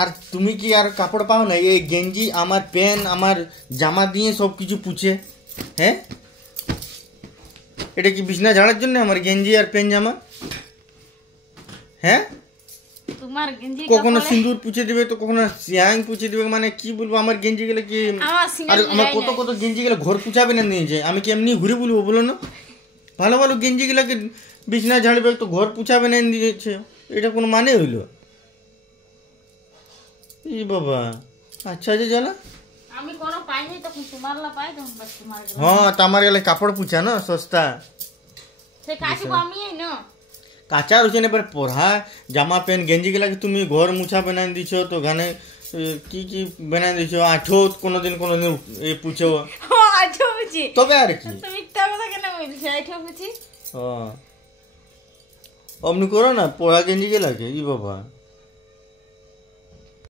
আর তুমি কি আর কাপড় পাও না? এই গেঞ্জি আমার প্যান্ট আমার জামা দিয়ে সব কিছু পুছে। হ্যাঁ, এটা কি বিছনা ঝাড়ার জন্য আমার গেঞ্জি আর প্যান্ট জামা? হ্যাঁ, তোমার গেঞ্জি কখনো সিঁদুর পুছে দিবে তো কখনো সিয়াং পুছে দিবে, মানে কি বলবো, আমার গেঞ্জি গেলে কি আর আমার কত কত গেঞ্জি গেলে ঘর পুছাবে না নিয়ে যায়, আমি কি এমনি ঘুরে বলবো বলো না? ভালো ভালো গেঞ্জি গুলাকে বিছনা ঝাড়বে তো ঘর পুছাবে না দিয়েছে, এটা কোনো মানে হইলো? ই বাবা, আচ্ছা যে জ্বালা। আমি কোনো পাইনি তখন তোমারলা পাই তখন বাস তোমার হ্যাঁ, তো আমার গেলে কাপড় পুছা না সস্তা, সে কাচু আমি না কাঁচা রয়েছে না। এবার পড়া জামা প্যান্ট গেঞ্জি গুলাকে তুমি ঘর মুছা বানাই দিছো, তো গানে কি কি বানাই দিছো, আঠো কোনোদিন কোনোদিন পুছো, আঠো বুঝি তবে আর কি তুমি মিথ্যা কথা কেন বলছো? আঠো বুঝি হ্যাঁ, অমনি করো না, পড়া গেঞ্জি গুলাকে। ই বাবা,